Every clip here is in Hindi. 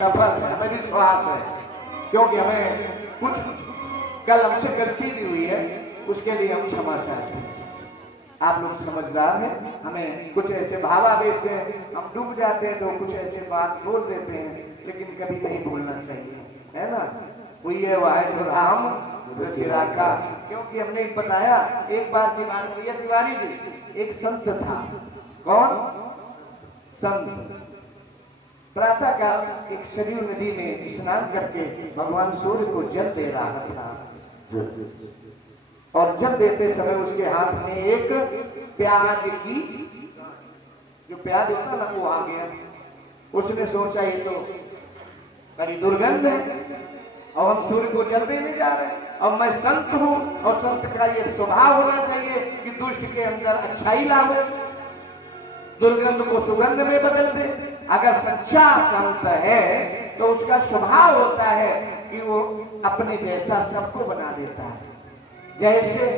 सफल है, हमें विश्वास है, क्योंकि हमें कुछ कल हमसे गलती भी हुई है, उसके लिए हम क्षमा चाहते हैं। आप लोग समझदार हैं, हमें कुछ ऐसे भावावेश में हम डूब जाते हैं तो कुछ ऐसे बात बोल देते हैं, लेकिन कभी नहीं भूलना चाहिए, है ना। कोई है वह है जो राम चिराग का, क्योंकि हमने बताया एक बार की बात हुई है तिवारी जी, एक संत था। कौन संत? प्रातः का एक सरयू नदी में स्नान करके भगवान सूर्य को जल दे रहा था, और जल देते समय उसके हाथ में एक प्याज की, जो प्याज होता ना, वो आ गया। उसने सोचा ये तो बड़ी दुर्गंध है, और हम सूर्य को जल देने जा रहे हैं, और मैं संत हूँ, और संत का ये स्वभाव होना चाहिए कि दुष्ट के अंदर अच्छाई लावे, दुर्गंध को सुगंध में बदल दे। अगर सच्चा संत है तो उसका स्वभाव होता है कि वो अपने जैसा सबको बना देता है। जैसे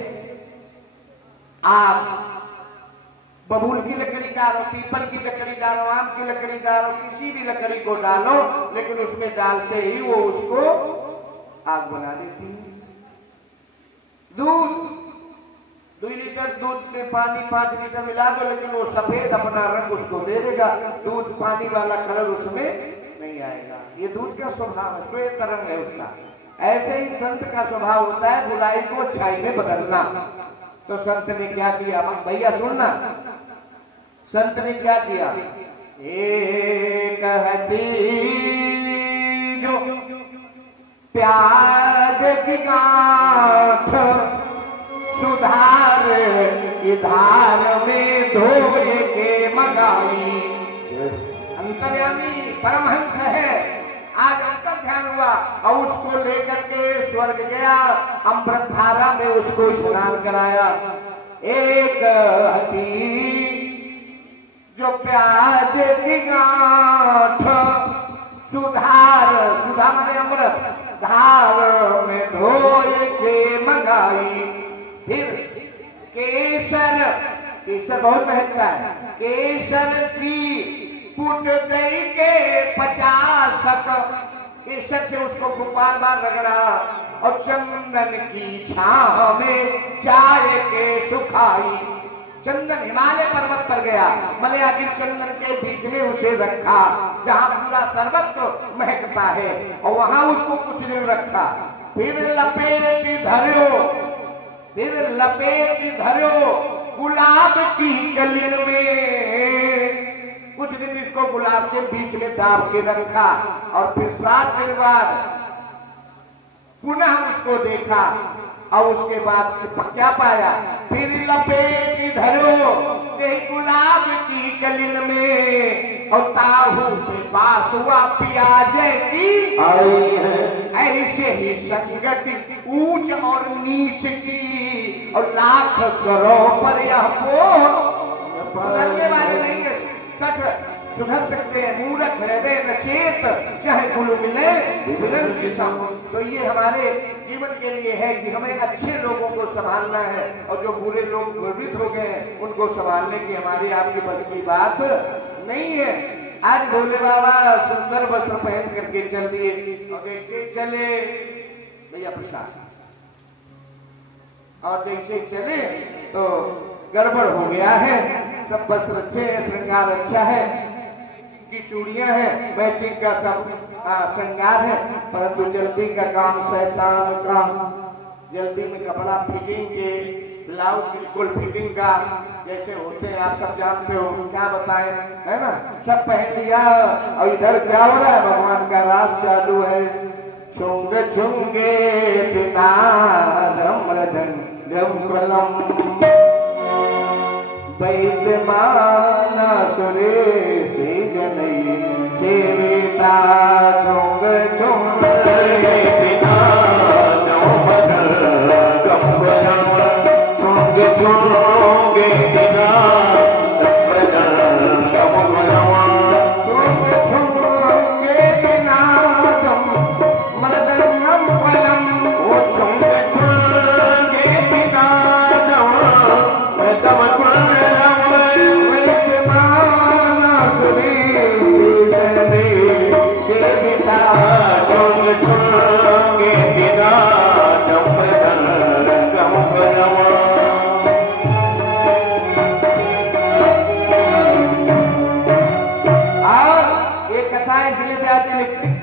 आप बबूल की लकड़ी डालो, पीपल की लकड़ी डालो, आम की लकड़ी डालो, किसी भी लकड़ी को डालो, लेकिन उसमें डालते ही वो उसको आग बना देती है। दूध 2 लीटर दूध में पानी 5 लीटर मिला दो, लेकिन वो सफेद अपना रंग उसको दे देगा, दूध पानी वाला कलर उसमें नहीं आएगा। ये दूध का स्वभाव है, श्वेत रंग है उसका। ऐसे ही संत का स्वभाव होता है बुराई को अच्छाई में बदलना। तो संत ने क्या किया भैया, सुनना, संत ने क्या किया। एक जो प्याज की गांठ सुधार धार में धोए के मगाई। अंतर्यामी परमहंस है, आज अंतर ध्यान हुआ और उसको लेकर के स्वर्ग गया, अमृत धारा में उसको स्नान कराया। एक हथी जो प्याज की गांठ सुधार, सुधा माने अमृत, धार में धोए के मंगाई। फिर केसर, केसर बहुत महकता है, केसर की पुट दई के 50 केसर से उसको बार बार रगड़ा, और चंदन की छांव में चाय के सुखाई। चंदन हिमालय पर्वत पर गया, मलयागी चंदन के बीच में उसे रखा, जहां पूरा सर्वत्र महकता है, और वहां उसको कुछ दिन रखा। फिर लपेट धरो, फिर लपेट धरो गुलाब की कलिन में, कुछ दिन इसको गुलाब के बीच में दाब के रखा, और फिर 7 दिन बाद पुनः उसको देखा, और उसके बाद क्या पाया। फिर लपेट धरो गुलाब की कलिन में, और ताहू के पास हुआ प्याज की आई है। ऐसे ही संगति ऊंच और नीच की, और लाख करोड़ पर यह सुधरने वाले नहीं है। सठ सुधर सकते हैं, मूर्ख हृदय नचेत चाहे गुल मिले विलन जैसा हो। तो ये हमारे जीवन के लिए है कि हमें अच्छे लोगों को संभालना है, और जो बुरे लोग भ्रमित हो गए हैं उनको संभालने की हमारी आपकी बस की बात नहीं है। आज भोले बाबा सुंदर वस्त्र पहन करके चल दिए, और जैसे चले भैया प्रशासन, और जैसे चले तो गड़बड़ हो गया है। सब वस्त्र अच्छे हैं, श्रृंगार अच्छा है, की चूड़ियां हैं, मैचिंग का सब श्रृंगार है, परंतु जल्दी का काम शैतान का। जल्दी में कपड़ा फिटिंग के, ब्लाउज बिल्कुल फिटिंग का जैसे होते हैं, आप सब जानते हो, क्या बताएं, है ना। सब पहन लिया, और इधर क्या हो रहा है, भगवान का रास चालू है। चुंग चुंगे पिता वैद्यमाना सुरेश जनई सेविता। चुंग चुंग पिता चुंग चुंगे पिता Yeah. सेविता चुंग चुंगे बिना डमरगम गमगमा और ये कथा इसलिए व्यास लिखते हैं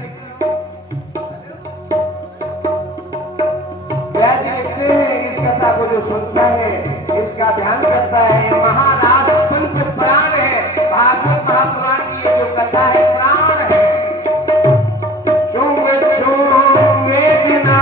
इस कथा को जो सुनता है इसका ध्यान करता है महाराज पंच प्राण है भागवत महापुराण की ये जो कथा है प्राण है चुंग चुंगे बिना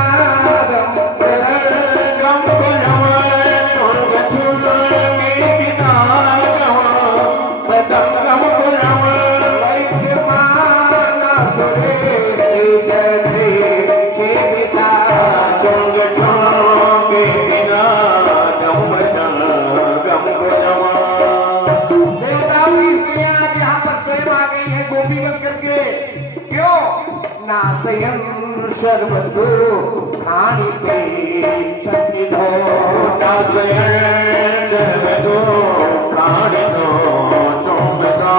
नासयन सर्वतो खानी पे छत्रिधो नासयन सर्वतो खानी दो चुंबतो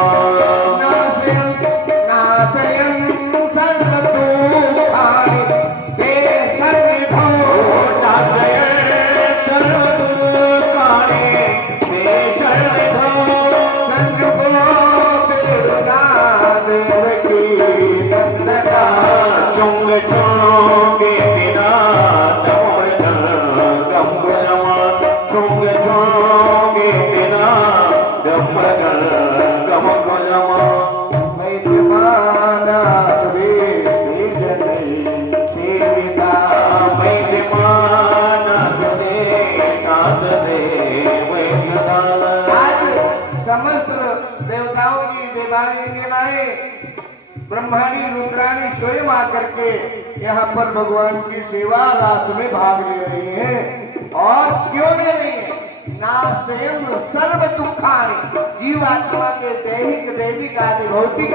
नासयन सर्वतो खानी पे छत्रिधो नासयन सर्वतो खानी पे छत्रिधो संगो देवकी चुंग चुंगे बिना डमरगम गमगमा चुंग चुंगे बिना डमरगम गमगमा मैत्रमाना सुबे सेविता मैत्रमाना दे काद दे आज समस्त देवताओं की देवानी के लाए ब्रह्माणी रुद्राणी स्वयं आकर के यहाँ पर भगवान की सेवा रास में भाग ले रही हैं और क्यों ले रही हैं नासयम सर्व दुखानी जीवात्मा के दैहिक दैविक आदि भौतिक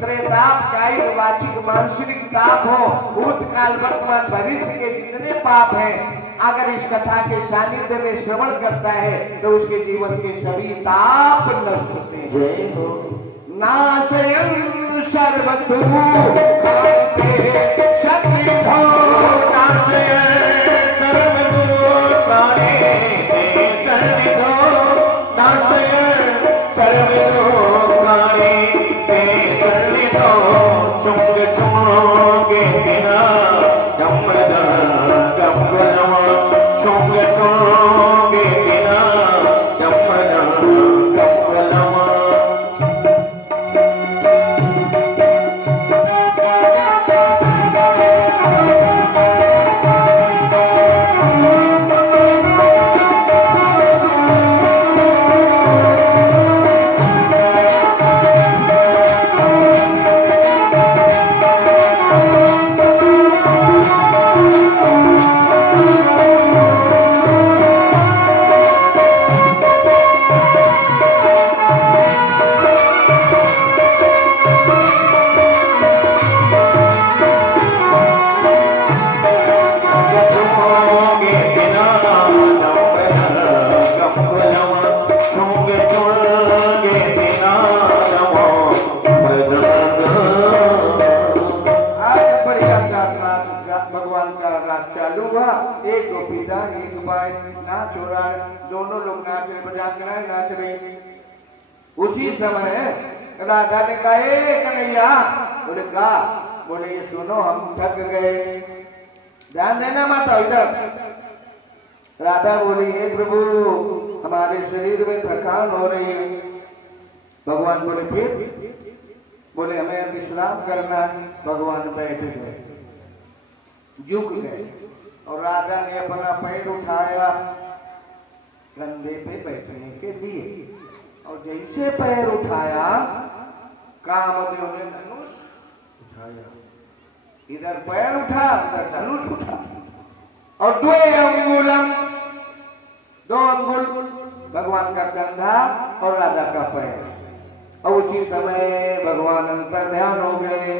त्रेताप कायिक वाचिक मानसिक ताप हो भूतकाल वर्तमान भविष्य के जितने पाप हैं अगर इस कथा के सानिध्य में श्रवण करता है तो उसके जीवन के सभी ताप नष्ट होते हैं नासयन सर्वतो खाते शत्रुधो नासयन सर्वतो खाते शत्रुधो नासयन सर्वतो खाते शत्रुधो चुंग चुंगे बिना डमरगम गमगमा चुंग चुंगे बिना डमरगम गमगमा चालू हुआ एक दो पिता एक भाई नाच हो रहा है दोनों लोग नाच रहे बजाते नाच रहे उसी समय राधा ने कहा कन्हैया बोले कहा बोले ये सुनो हम थक गए ध्यान देना माता इधर राधा बोली हे प्रभु हमारे शरीर में थकान हो रही है भगवान बोले फिर बोले हमें विश्राम करना भगवान बैठ गए झुक गए और राधा ने अपना पैर उठाया कंधे पे बैठने के लिए और जैसे पैर उठाया कामदेव ने धनुष उठाया इधर पैर उठा उधर धनुष उठा और दो अंगुल भगवान का कंधा और राधा का पैर और उसी समय भगवान अंतर ध्यान हो गए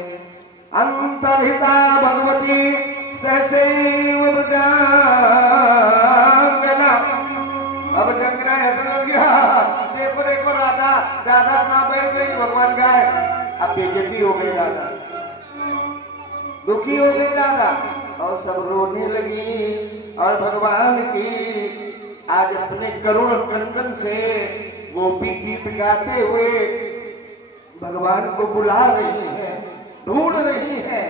अंतर्हिता भगवती सहसैव व्रजांगना अब जंगरा ऐसा लग गया देखो देखो राधा कहाँ बैठ गई भगवान गाय अब बेइज्जती हो गई राधा दुखी हो गई राधा और सब रोने लगी और भगवान की आज अपने करुण कंदन से गोपी गीत गाते हुए भगवान को बुला रही है, ढूंढ रही है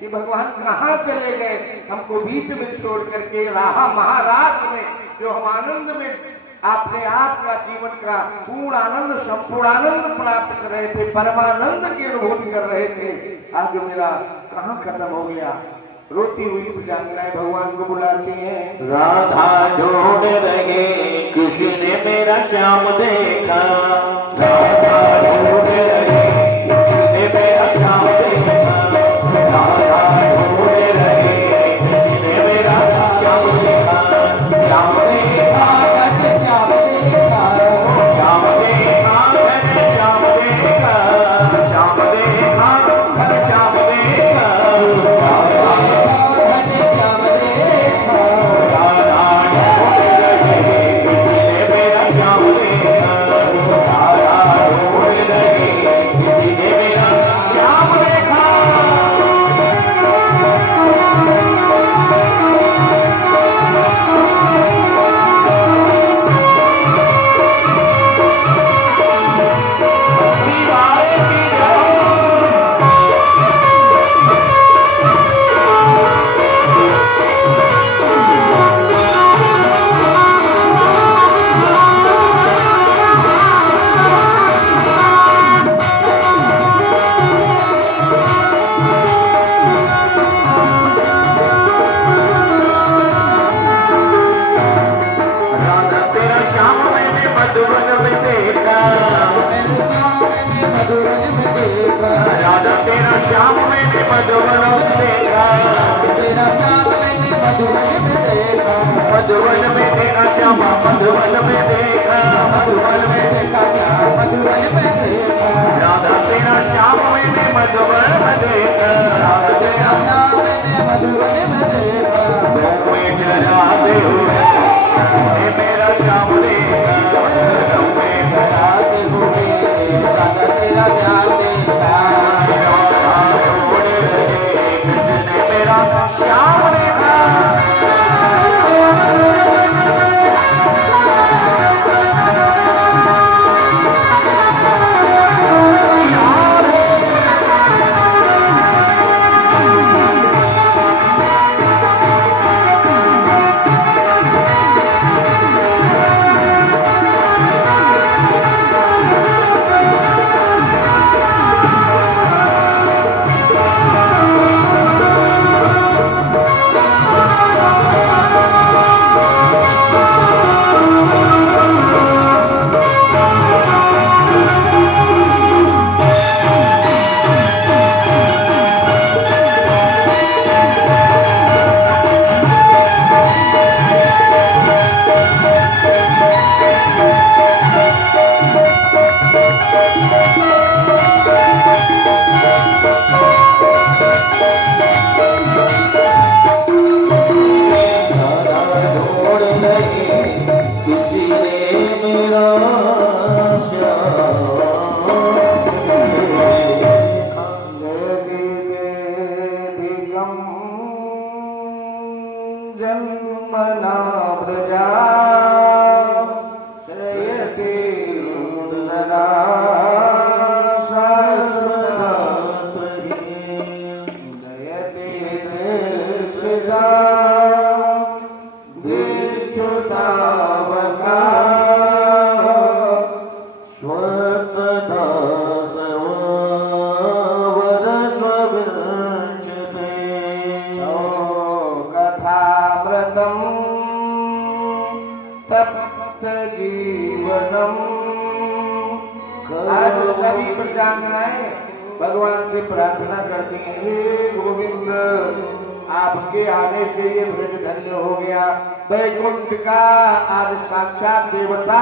कि भगवान कहाँ चले गए, हमको बीच में छोड़ करके राहा महाराज में जो हम आनंद में अपने आप का जीवन का पूर्ण आनंद संपूर्ण आनंद प्राप्त कर रहे थे, परमानंद की अनुभूति कर रहे थे, आज मेरा कहाँ खत्म हो गया। रोती हुई प्रियंगनाएं भगवान को बुलाती हैं। राधा ढूंढ रहे किसी ने मेरा श्याम देखा, राधा ढूंढ रहे किसी ने मेरा श्याम देखा, राधा ढूंढ रहे किसी ने मेरा श्याम देखा, श्याम देखा मैंने श्याम देखा, श्याम देखा मैंने श्याम देखा, श्याम देखा मैंने श्याम देखा, राधा तेरा श्याम मैंने मधुवन में देखा, तेरा श्याम मैंने मधुवन में देखा, मधुवन में तेरा श्याम मधुवन में देखा, मधुवन में देखा मधुवन में देखा, राधा तेरा श्याम मैंने मधुवन में देखा, राधा तेरा श्याम मैंने मधुवन में देखा, में जलाते हुए मेरा श्याम देखा, में जलाते हुए राधा तेरा ध्यान देखा, मेरा श्याम देखा। जन्मना प्रजा श्रयते सुंदरा दयते सदा दीक्षुतावका तप्त जीवनम। आज सभी प्रजांगनाएं भगवान से प्रार्थना करती हैं, हे गोविंद आपके आने से ये ब्रज धन्य हो गया। वैकुंठ का आज साक्षात देवता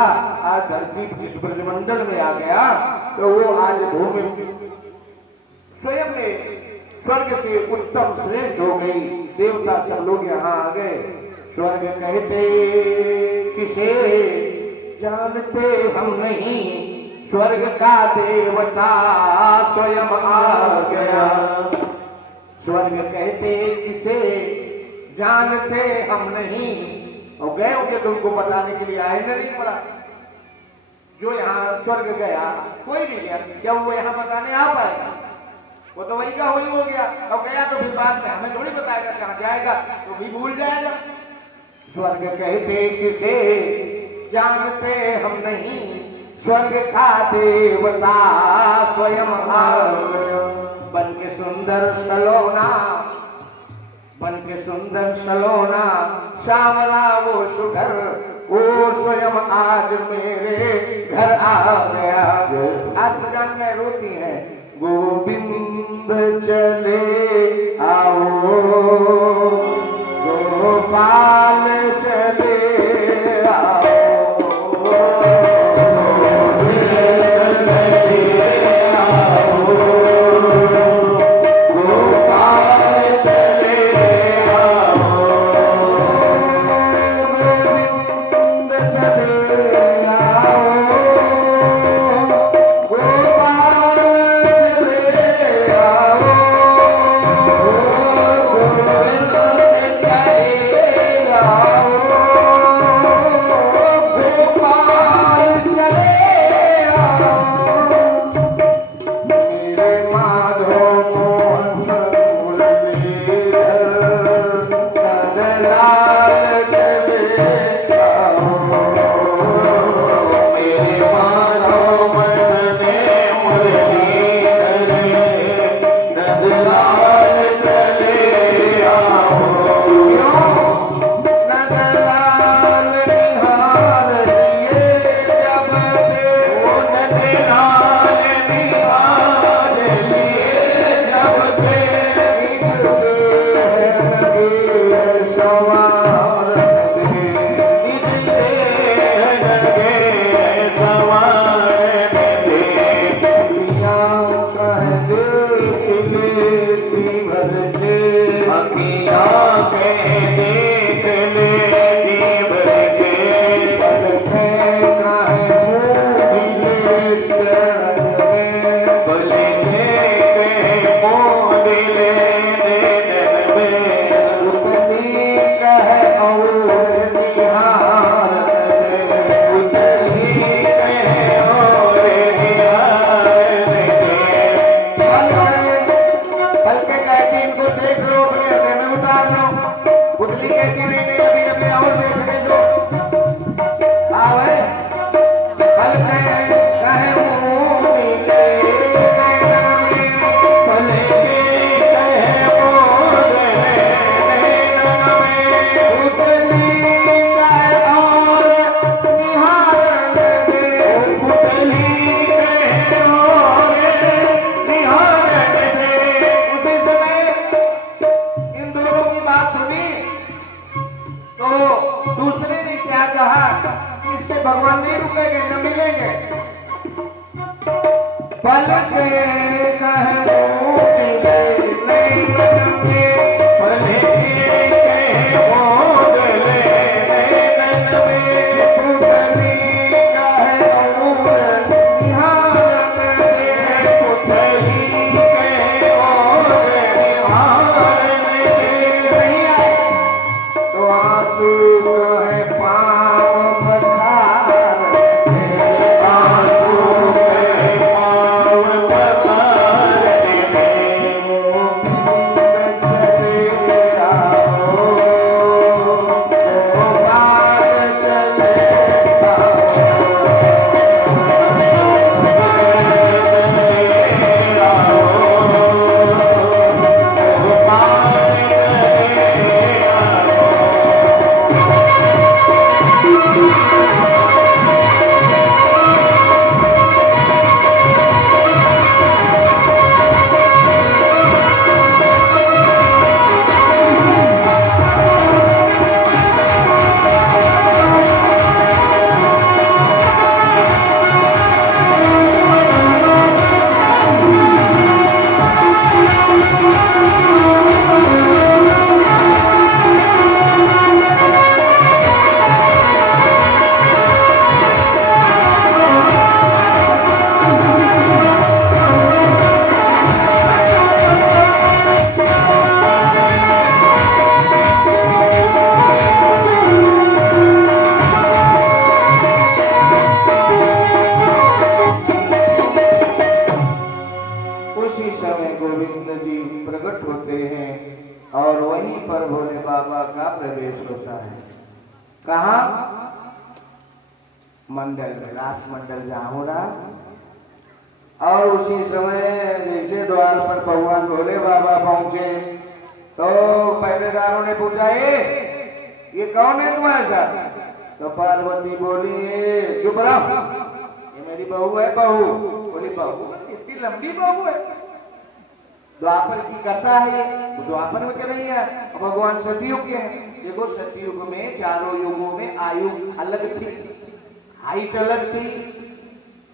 आज धरती जिस ब्रजमंडल में आ गया तो वो आज भूमि स्वयं में स्वर्ग से उत्तम श्रेष्ठ हो गई। देवता सब लोग यहाँ आ गए। स्वर्ग कहते किसे जानते हम नहीं, स्वर्ग का देवता स्वयं आ गया। स्वर्ग कहते किसे जानते हम नहीं, और गए होंगे तो उनको बताने के लिए आए ना, नहीं पड़ा। जो यहाँ स्वर्ग गया कोई नहीं गया, क्या वो यहाँ बताने आ पाएगा? वो तो वही का वही हो गया, और गया तो फिर बाद में हमें थोड़ी बताएगा कहाँ जाएगा, तो भी भूल जाएगा। स्वर्ग कहते किसे जानते हम नहीं, स्वर्ग का देवता स्वयं बन के सुंदर सलोना, बन के सुंदर सलोना श्यामला वो सुघर, वो स्वयं आज मेरे घर आ गया। आज बजान में रोती है, गोविंद चले आओ, गोपाल चले आओ, भगवान नहीं रुकेंगे, न मिलेंगे। पल के कहूँ नहीं बनेंगे, पल के मोगले नैनन में पुतली कहूँ निहारन दे, पुतली कहूँ निहारन दे। नहीं आए तो आंसू कहे पाँव पखार दे। प्रकट होते हैं और वहीं पर भोले बाबा का प्रवेश होता है। कहा? मंडल में, रास मंडल जहां हो रहा। और उसी समय जैसे द्वार पर भगवान भोले बाबा पहुंचे तो पहरेदारों ने पूछा, ये कौन है तुम्हारे साथ? तो पार्वती बोली, चुप रहो, ये मेरी बहू है। बहू बोली, बहू इतनी लंबी बहू है? द्वापर की करता है ये, तो द्वापर में कर रही है। भगवान सतयुग के हैं। देखो सतयुग में चारों युगों में आयु अलग थी, हाइट अलग थी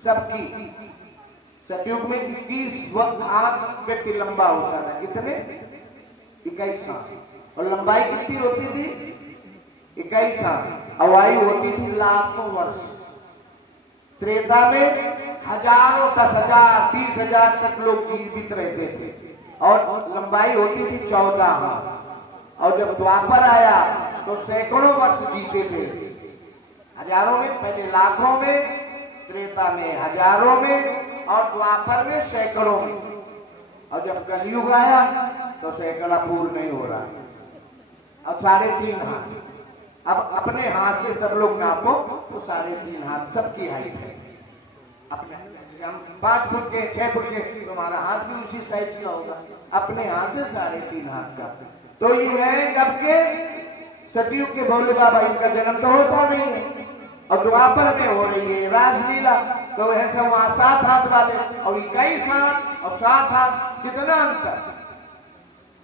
सबकी। सतयुग में 21 हाथ व्यक्ति लंबा होता था। कितने? 21 हाथ। और लंबाई कितनी होती थी? 21 हाथ। और आयु होती थी लाखों वर्ष। त्रेता में हजारों, 10,000, 30,000 तक लोग जीवित रहते थे और लंबाई होती थी 14 हाथ। और जब द्वापर आया तो सैकड़ों वर्ष जीते थे। हजारों में, पहले लाखों में, त्रेता में हजारों में और द्वापर में सैकड़ों में। और जब कलयुग आया तो सैकड़ा पूर्ण नहीं हो रहा। अब 3.5 हाथ। अब अपने हाथ से सब लोग नापो तो 3.5 हाथ सबकी हाइट है। अपने हम 5 फुट के, 6 फुट के, तुम्हारा हाथ भी उसी साइज का होगा। अपने हाथ से 3.5 हाथ का। तो ये है कब के? सतयुग के भोले बाबा। इनका जन्म तो होता नहीं है और द्वापर में हो रही है रासलीला। तो वह सब वहां 7 हाथ वाले और 21 हाथ और 7 हाथ, कितना अंतर?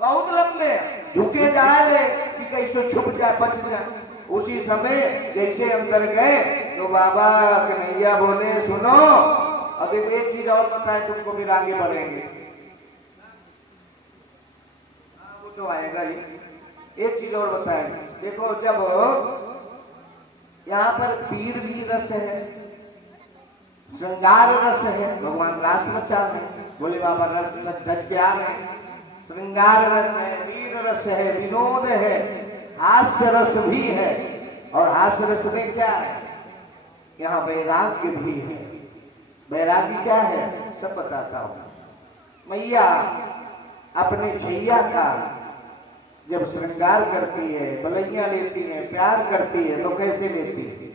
बहुत लंबे। झुके जा रहे कि कैसे छुप जाए, बच जाए। उसी समय जैसे अंदर गए तो बाबा कन्हैया बोले, सुनो अब एक चीज और बताए तुमको, फिर आगे बढ़ेंगे। वो तो आएगा ही। एक चीज और बताए। देखो जब यहाँ पर पीर भी रस है, श्रृंगार रस है, भगवान रास रचा है, भोले बाबा रस सच रच के आ रहे हैं। श्रृंगार रस है, वीर रस है, विनोद है, हास्य रस भी है। और हास्य रस में क्या है? यहाँ वैराग्य भी है। वैराग्य क्या है? सब बताता हूं। मैया अपने छैया का जब श्रृंगार करती है, बलैया लेती है, प्यार करती है, तो कैसे लेती है?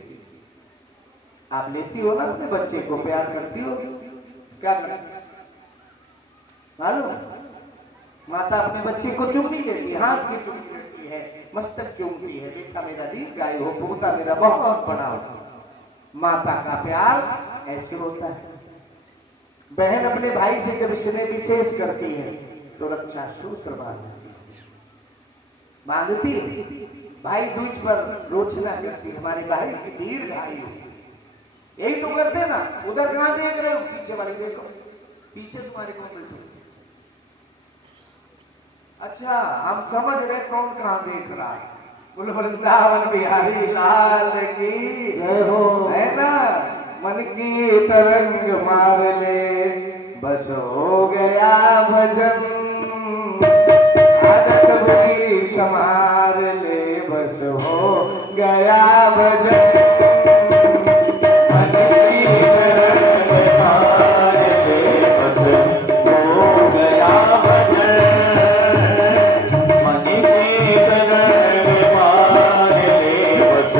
आप लेती हो ना अपने बच्चे को, प्यार करती हो? क्या करती? मालूम? माता अपने बच्चे को चुम्मी देती है, हाथ की चुम्मी देती है, मस्तक चुमती है, बेटा मेरा दीर्घायु हो, पोता मेरा बहुत बड़ा हो। माता का प्यार ऐसे होता है। बहन अपने भाई से जब स्नेह विशेष करती है तो रक्षा सूत्र बांधती है। भाई दूज पर रोचना करती है, हमारे भाई की दीर्घायु। यही तो करते ना। उधर कहां देख रहे हो? पीछे वाले देखो, पीछे तुम्हारे कौन बैठे? अच्छा, हम समझ रहे कौन कहां देख रहा है। बोले वृंदावन बिहारी लाल की जय हो, है ना? मन की तरंग मार ले, बस हो गया भजन। आदत बुरी संभाल ले, बस हो गया भजन। मन की तरंग मार ले, बस हो गया भजन। मन की तरंग मार ले, बस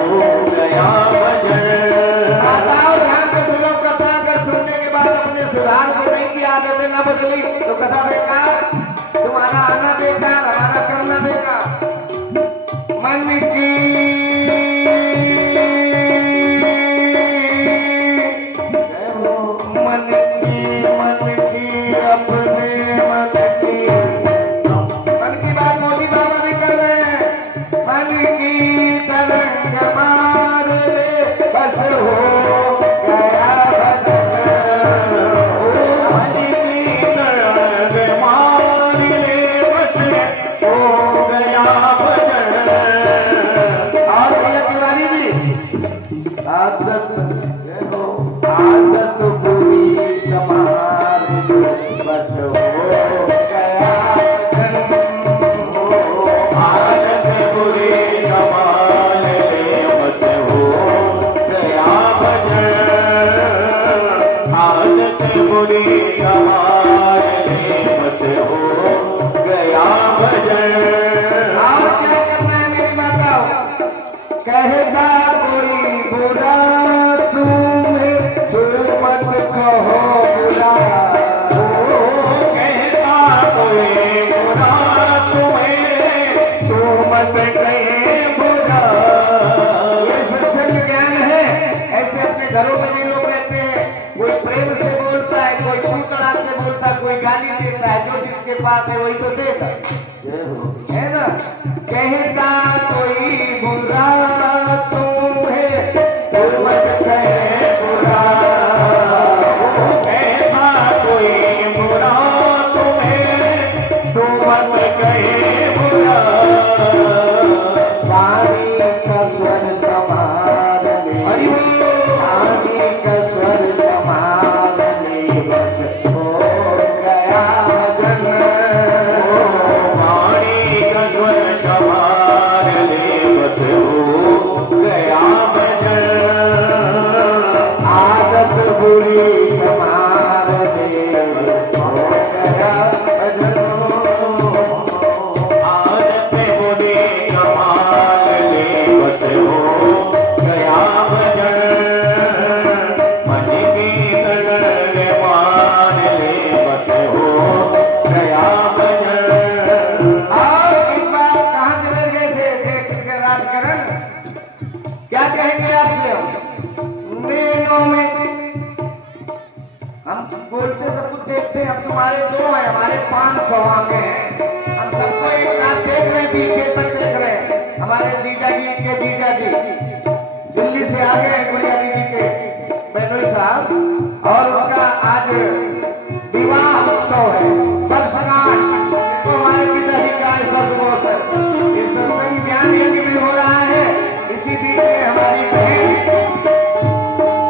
हो गया भजन। माताओं ध्यान से सुनो, कथा का सुनने के बाद अपने सुधार को नहीं की आदतें न बदली तो कथा घरों में भी लोग रहते हैं, कोई प्रेम से बोलता है, कोई तूतड़ा से बोलता है, कोई गाली देता है, जो जिसके पास है वही तो देगा, है ना। कहता कोई बुरा तुम्हें तो मत कहे बुरा, कहता कोई बुरा तुम्हें तो मत कहे बुरा। पानी का स्वर संभाल ले, पानी का स्वर संभाल ले, बस हो गया भजन। पानी का स्वर संभाल ले, बस हो गया भजन। आदत बुरी संभाल ले, हो गया भजन। आदत बुरी संभाल ले, बस हो गया भजन। मन की कदर मान ले, बस हो गया भजन। और इस बार कहाँ चले गए थे देख के राजकरण, क्या कहेंगे आपसे हम नैनों में, हम बोलते सब कुछ देखते हैं, अब तुम्हारे 2 हैं, हमारे 500 आगे हैं, हम सबको एक साथ देख रहे हैं, पीछे तक देख रहे हैं। हमारे जीजा जी के जीजा जी दिल्ली से आ गए गुड़िया दीदी के बेनोई साहब, और उनका आज विवाह उत्सव है, वर्षगांठ, तो हमारे पिताजी का सत्संग है, इस सत्संग ज्ञान यज्ञ में हो रहा है। इसी बीच में हमारी बहन,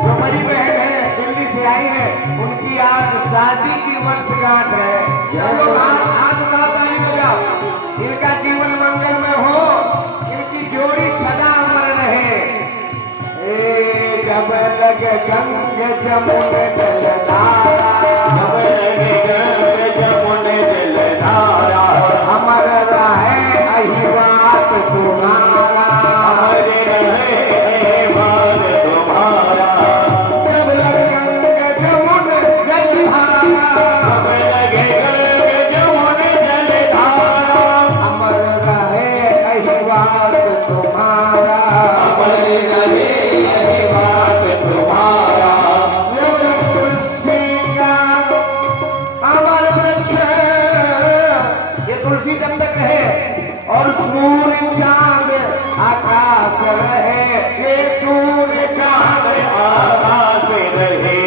जो बड़ी बहन है दिल्ली से आई है, उनकी आज शादी की वर्षगांठ है। सब लोग हाथ उठाओ, ताली बजाओ, इनका जीवन मंगलमय हो, इनकी जोड़ी सदा अमर रहे। ए जब लगे गंग जमुन जलधारा, जब लगे गंग जमुन जलधारा, अमर रहे अहिवात तुम्हारा, अमर रहे बात तुम्हारा। जब लगे गंग जमुन जलधारा, जब लगे गंग जमुन जलधारा, अमर रहे अहिवात तुम्हारा, अमर रहे बात तुम्हारा। जब तुलसी का अमर वृक्ष, ये तुलसी जब तक है और सूर्य चांद आकाश रहे, ये सूर्य चांद आकाश रहे,